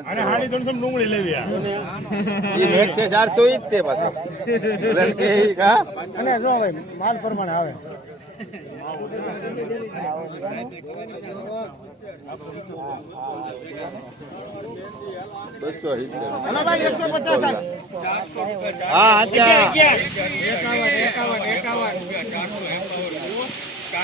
લેવી એ અને માલ પ્રમાણે આવે હા હા એકાવન એકાવન એકાવન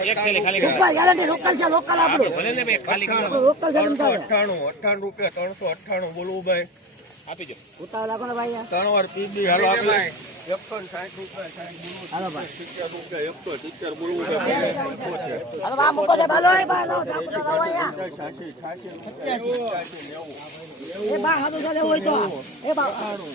ત્રણસો અઠાણું બોલવું ભાઈ આપી જો ઉતાવળ રાખો ને ભાઈ ત્રણ વાર પીસ બી હાલો આપી ભાઈ એકસો સાહીઠ રૂપિયા સાહીઠ બોલવું હાલો ભાઈ મૂકો છે ભાલો ભાઈ લો જાપુ લો ભાઈ એ બા હાલો ચાલે હોય તો એ બા આડું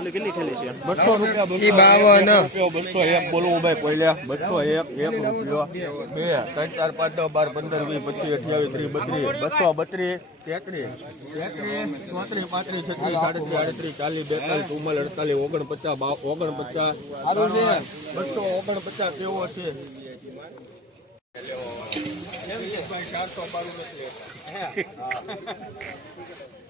ઓગણ પચાસ ઓગણ પચાસ બસો ઓગણ પચાસ કેવો છે હેલો કેમ છે ભાઈ 400 બારું નથી હે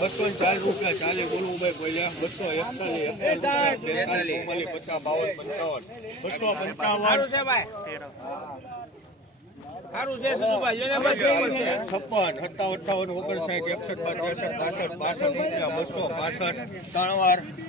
બસો રૂપિયા ચાલે ગોલુભાઈ ભાઈ બસો એકતાલીસ પચાસ બાવન પંચાવન બસો પંચાવન છપ્પન અઠાવન અઠાવન ઓગણસાઠ એકસઠ બાર બેસઠ પાસઠ પાસઠ રૂપિયા બસો પાસઠ ત્રણ વાર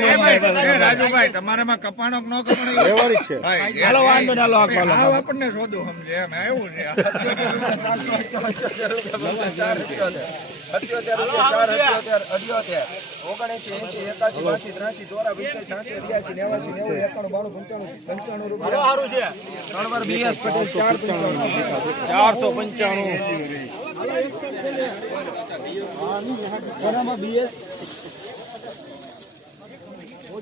રાજુભાઈ તમારામાં કપાણો ન કપાણો વ્યવહારિક છે હાલો વાંધો ને હાલો આખો હાલો આપણને સમજે એમ આવ્યું છે ચારસો પંચાણું બીએસ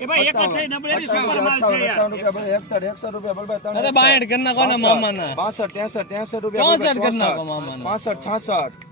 રૂપિયા 65 66